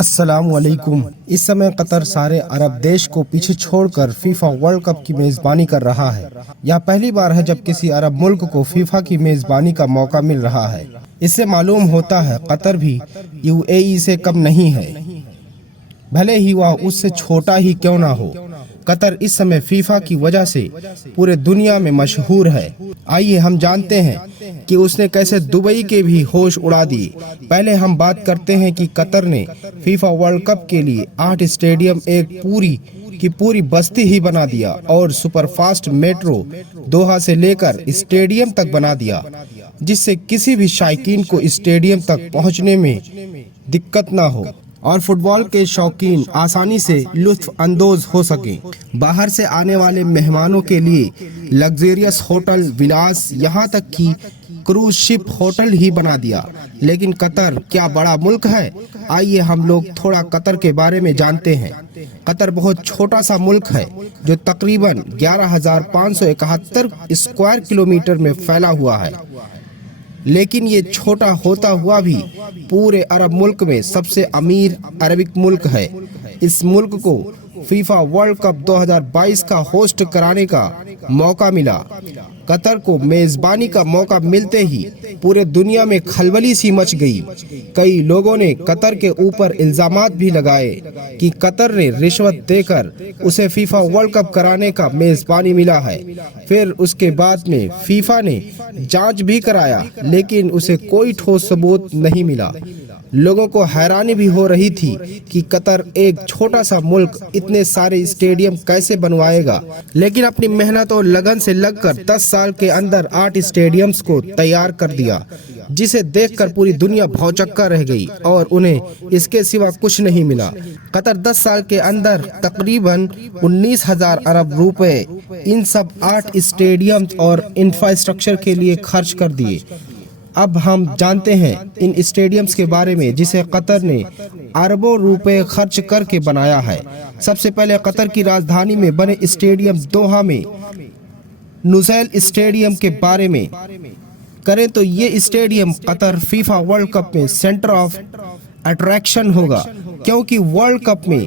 السلام علیکم۔ اس سمے قطر سارے عرب دیش کو پیچھے چھوڑ کر فیفا ورلڈ کپ کی میزبانی کر رہا ہے۔ یہ پہلی بار ہے جب کسی عرب ملک کو فیفا کی میزبانی کا موقع مل رہا ہے۔ اس سے معلوم ہوتا ہے قطر بھی UAE سے کم نہیں ہے، بھلے ہی وہ اس سے چھوٹا ہی کیوں نہ ہو۔ قطر اس سمے فیفا کی وجہ سے پورے دنیا میں مشہور ہے۔ آئیے ہم جانتے ہیں کہ اس نے کیسے دبئی کے بھی ہوش اڑا دیے۔ پہلے ہم بات کرتے ہیں کہ قطر نے فیفا ورلڈ کپ کے لیے 8 اسٹیڈیم ایک پوری بستی ہی بنا دیا اور سپر فاسٹ میٹرو دوحہ سے لے کر اسٹیڈیم تک بنا دیا، جس سے کسی بھی شائقین کو اسٹیڈیم تک پہنچنے میں دقت نہ ہو اور فٹ بال کے شوقین آسانی سے لطف اندوز ہو سکیں۔ باہر سے آنے والے مہمانوں کے لیے لگزریس ہوٹل، ولاس، یہاں تک کہ کروز شپ ہوٹل ہی بنا دیا۔ لیکن قطر کیا بڑا ملک ہے؟ آئیے ہم لوگ تھوڑا قطر کے بارے میں جانتے ہیں۔ قطر بہت چھوٹا سا ملک ہے جو تقریباً 11,571 اسکوائر کلومیٹر میں پھیلا ہوا ہے، لیکن یہ چھوٹا ہوتا ہوا بھی پورے عرب ملک میں سب سے امیر عربک ملک ہے۔ اس ملک کو فیفا ورلڈ کپ 2022 کا ہوسٹ کرانے کا موقع ملا۔ قطر کو میزبانی کا موقع ملتے ہی پورے دنیا میں کھلبلی سی مچ گئی۔ کئی لوگوں نے قطر کے اوپر الزامات بھی لگائے کہ قطر نے رشوت دے کر اسے فیفا ورلڈ کپ کرانے کا میزبانی ملا ہے۔ پھر اس کے بعد میں فیفا نے جانچ بھی کرایا، لیکن اسے کوئی ٹھوس ثبوت نہیں ملا۔ لوگوں کو حیرانی بھی ہو رہی تھی کہ قطر ایک چھوٹا سا ملک اتنے سارے اسٹیڈیم کیسے بنوائے گا، لیکن اپنی محنت اور لگن سے لگ کر 10 سال کے اندر 8 اسٹیڈیمز کو تیار کر دیا، جسے دیکھ کر پوری دنیا بھوچکا رہ گئی اور انہیں اس کے سوا کچھ نہیں ملا۔ قطر 10 سال کے اندر تقریباً 19,000 ارب روپے ان سب 8 اسٹیڈیمز اور انفراسٹرکچر کے لیے خرچ کر دیے۔ اب ہم جانتے ہیں ان اسٹیڈیمز کے بارے میں جسے قطر نے اربوں روپے خرچ کر کے بنایا ہے۔ سب سے پہلے قطر کی راجدھانی میں بنے اسٹیڈیم دوحہ میں نزیل اسٹیڈیم کے بارے میں کریں تو یہ اسٹیڈیم قطر فیفا ورلڈ کپ میں سینٹر آف اٹریکشن ہوگا، کیونکہ ورلڈ کپ میں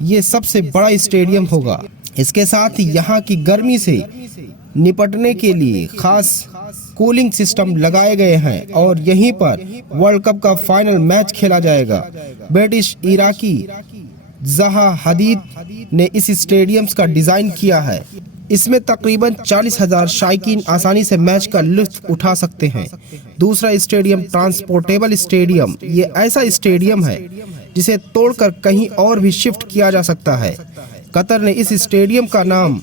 یہ سب سے بڑا اسٹیڈیم ہوگا۔ اس کے ساتھ ہی یہاں کی گرمی سے نپٹنے کے لیے خاص کولنگ سسٹم لگائے گئے ہیں اور یہیں پر ورلڈ کپ کا فائنل میچ کھیلا جائے گا۔ برٹش عراقی زہا حدید نے اس اسٹیڈیم کا ڈیزائن کیا ہے۔ اس میں تقریباً 40,000 شائقین آسانی سے میچ کا لطف اٹھا سکتے ہیں۔ دوسرا اسٹیڈیم ٹرانسپورٹیبل اسٹیڈیم، یہ ایسا اسٹیڈیم ہے جسے توڑ کر کہیں اور بھی شفٹ کیا جا سکتا ہے۔ قطر نے اس اسٹیڈیم کا نام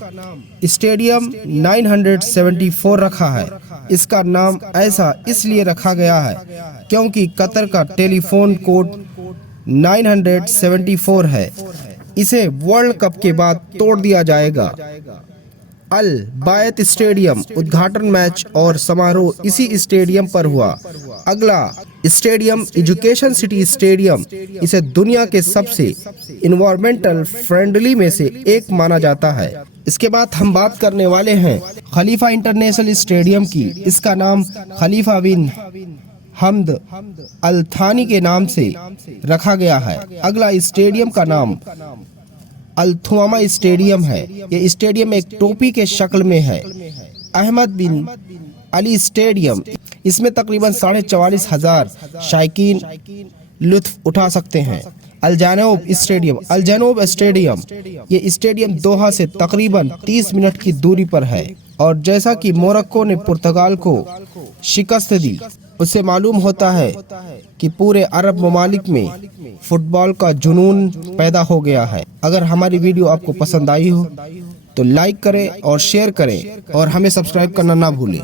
اسٹیڈیم 974 رکھا ہے۔ اس کا نام ایسا اس لیے رکھا گیا ہے کیونکہ قطر کا ٹیلی فون کوڈ 974 ہے۔ اسے ورلڈ کپ کے بعد توڑ دیا جائے گا۔ البیت اسٹیڈیم ادگھاٹن میچ اور سماروہ اسی اسٹیڈیم پر ہوا۔ اگلا اسٹیڈیم ایجوکیشن سٹی اسٹیڈیم، اسے دنیا کے سب سے انوائرمنٹل فرینڈلی میں سے ایک مانا جاتا ہے۔ اس کے بعد ہم بات کرنے والے ہیں خلیفہ انٹرنیشنل اسٹیڈیم کی۔ اس کا نام خلیفہ بن حمد الثانی کے نام سے رکھا گیا ہے۔ اگلا اسٹیڈیم کا نام التھوما اسٹیڈیم ہے۔ یہ اسٹیڈیم ایک ٹوپی کے شکل میں ہے۔ احمد بن علی اسٹیڈیم، اس میں تقریباً 44,500 شائقین لطف اٹھا سکتے ہیں۔ الجنوب اسٹیڈیم، یہ اسٹیڈیم دوحہ سے تقریباً 30 منٹ کی دوری پر ہے، اور جیسا کہ موروکو نے پرتگال کو شکست دی، اس سے معلوم ہوتا ہے کہ پورے عرب ممالک میں فٹ بال کا جنون پیدا ہو گیا ہے۔ اگر ہماری ویڈیو آپ کو پسند آئی ہو تو لائک کریں اور شیئر کریں اور ہمیں سبسکرائب کرنا نہ بھولیں۔